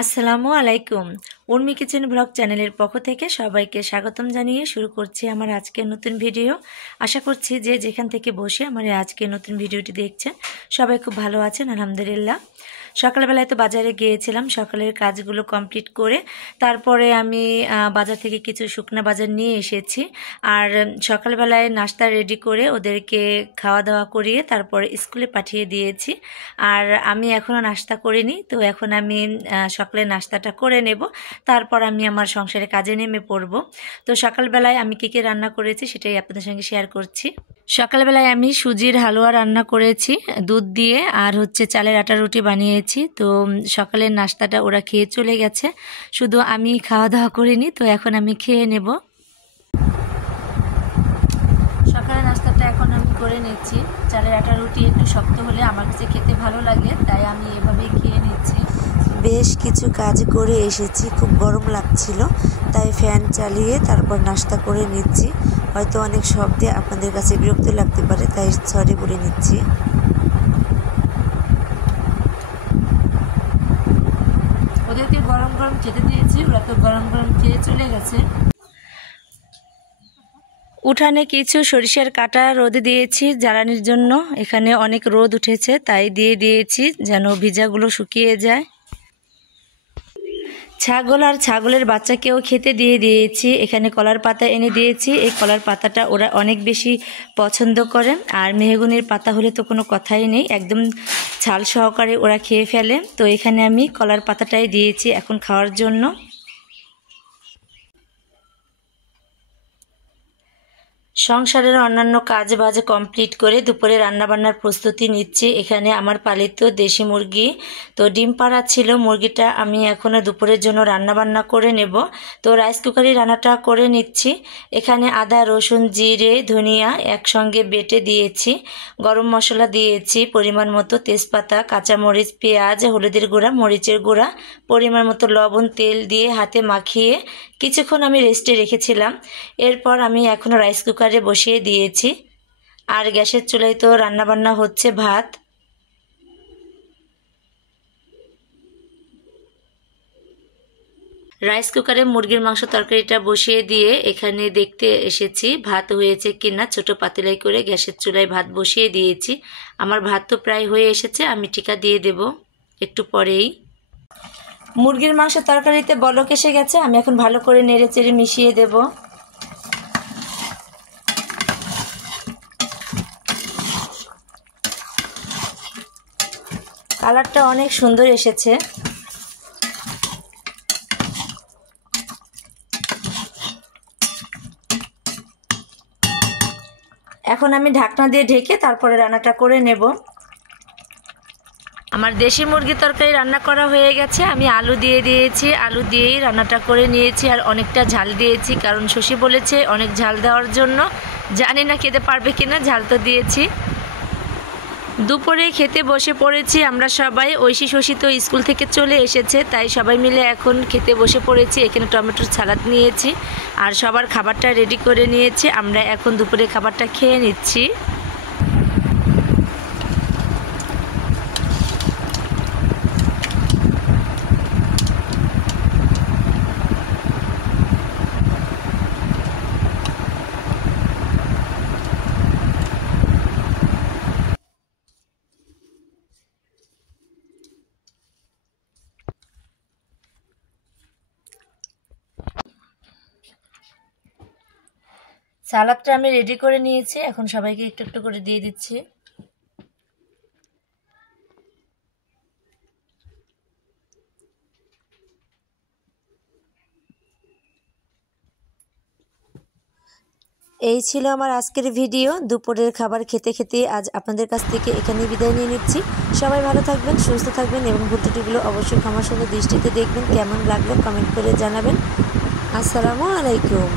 আসসালামু আলাইকুম। Urmi kitchen blog চ্যানেলের পক্ষ থেকে সবাইকে স্বাগতম জানিয়ে শুরু করছি আমার আজকের নতুন ভিডিও। আশা করছি যে যেখান থেকে বসে আমার আজকের নতুন ভিডিওটি দেখছেন সবাই খুব ভালো আছেন আলহামদুলিল্লাহ। সকালবেলায় তো বাজারে গিয়েছিলাম, সকালের কাজগুলো কমপ্লিট করে তারপরে আমি বাজার থেকে কিছু শুকনা বাজার নিয়ে এসেছি। আর সকালবেলায় নাস্তা রেডি করে ওদেরকে খাওয়া দাওয়া করিয়ে তারপরে স্কুলে পাঠিয়ে দিয়েছি। আর আমি এখনও নাস্তা করিনি, তো এখন আমি সকালের নাস্তাটা করে নেব, তারপর আমি আমার সংসারে কাজে নেমে পড়ব। তো সকালবেলায় আমি কী কী রান্না করেছি সেটাই আপনাদের সঙ্গে শেয়ার করছি। সকালবেলায় আমি সুজির হালুয়া রান্না করেছি দুধ দিয়ে, আর চালের আটা রুটি বানিয়েছি। তো সকালের নাস্তাটা ওরা খেয়ে চলে গেছে, শুধু আমি খাওয়া দাওয়া করিনি, তো এখন আমি খেয়ে নেব। সকালের নাস্তাটা এখন আমি করে নিচ্ছি। চালের আটা রুটি একটু শক্ত হলে আমার কাছে খেতে ভালো লাগে, তাই আমি এভাবেই খেয়ে নিচ্ছি। বেশ কিছু কাজ করে এসেছি, খুব গরম লাগছিল, তাই ফ্যান চালিয়ে তারপর নাস্তা করে নিচ্ছি। হয়তো অনেক শব্দে আপনাদের কাছে বিরক্ত লাগতে পারে, তাই সরি বলে নিচ্ছি। ওদেরকে গরম গরম খেতে দিয়েছি, ওরা তো গরম গরম খেয়ে চলে গেছে। উঠানে কিছু সরিষার কাটা রোদে দিয়েছি জ্বালানির জন্য, এখানে অনেক রোদ উঠেছে তাই দিয়ে দিয়েছি যেন ভিজাগুলো শুকিয়ে যায়। ছাগল আর ছাগলের বাচ্চাকেও খেতে দিয়ে দিয়েছি। এখানে কলার পাতা এনে দিয়েছি, এই কলার পাতাটা ওরা অনেক বেশি পছন্দ করে। আর মেহগনির পাতা হলে তো কোনো কথাই নেই, একদম ছাল সহকারে ওরা খেয়ে ফেলে। তো এখানে আমি কলার পাতাটাই দিয়েছি এখন খাওয়ার জন্য। সংসারের অন্যান্য কাজ বাজ কমপ্লিট করে দুপুরে রান্নাবান্নার প্রস্তুতি নিচ্ছি। এখানে আমার পালিত দেশি মুরগি তো ডিম পাড়া ছিল, মুরগিটা আমি এখনও দুপুরের জন্য রান্নাবান্না করে নেব। তো রাইস কুকারে রান্নাটা করে নিচ্ছি। এখানে আদা রসুন জিরে ধনিয়া একসঙ্গে বেটে দিয়েছি, গরম মশলা দিয়েছি পরিমাণ মতো, তেজপাতা কাঁচামরিচ পেঁয়াজ হলুদের গুঁড়া মরিচের গুঁড়া পরিমাণ মতো লবণ তেল দিয়ে হাতে মাখিয়ে কিছুক্ষণ আমি রেস্টে রেখেছিলাম। এরপর আমি এখনও রাইস কুকারে বসিয়ে দিয়েছি। আর গ্যাসের চুলায় তো রান্নাবান্না হচ্ছে ভাত। রাইস কুকারে মুরগির মাংস তরকারিটা বসিয়ে দিয়ে এখানে দেখতে এসেছি ভাত হয়েছে কিনা। ছোট পাতিলাই করে গ্যাসের চুলায় ভাত বসিয়ে দিয়েছি। আমার ভাত তো প্রায় হয়ে এসেছে, আমি টিকা দিয়ে দেব একটু পরেই। মুরগির মাংস তরকারিতে বলক এসে গেছে, আমি এখন ভালো করে নেড়ে চেড়ে মিশিয়ে দেব। কালারটা অনেক সুন্দর এসেছে। এখন আমি ঢাকনা দিয়ে ঢেকে তারপরে রান্নাটা করে নেব। আমার দেশি মুরগির তরকারি রান্না করা হয়ে গেছে। আমি আলু দিয়ে দিয়েছি, আলু দিয়েই রান্নাটা করে নিয়েছি। আর অনেকটা ঝাল দিয়েছি, কারণ শশী বলেছে অনেক ঝাল দেওয়ার জন্য। জানি না খেতে পারবে কিনা, ঝাল তো দিয়েছি। দুপুরে খেতে বসে পড়েছি আমরা সবাই। ঐশী শশী তো স্কুল থেকে চলে এসেছে, তাই সবাই মিলে এখন খেতে বসে পড়েছি। এখানে টমেটোর সালাদ নিয়েছি আর সবার খাবারটা রেডি করে নিয়েছি। আমরা এখন দুপুরে খাবারটা খেয়ে নিচ্ছি। সালাদটা আমি রেডি করে নিয়েছি, এখন সবাইকে একটু একটু করে দিয়ে দিচ্ছি। এই ছিল আমার আজকের ভিডিও। দুপুরের খাবার খেতে খেতে আজ আপনাদের কাছ থেকে এখানে বিদায় নিয়ে নিচ্ছি। সবাই ভালো থাকবেন, সুস্থ থাকবেন এবং ভুল ত্রুটিগুলো অবশ্যই ক্ষমার সঙ্গে দৃষ্টিতে দেখবেন। কেমন লাগলো কমেন্ট করে জানাবেন। আসসালামু আলাইকুম।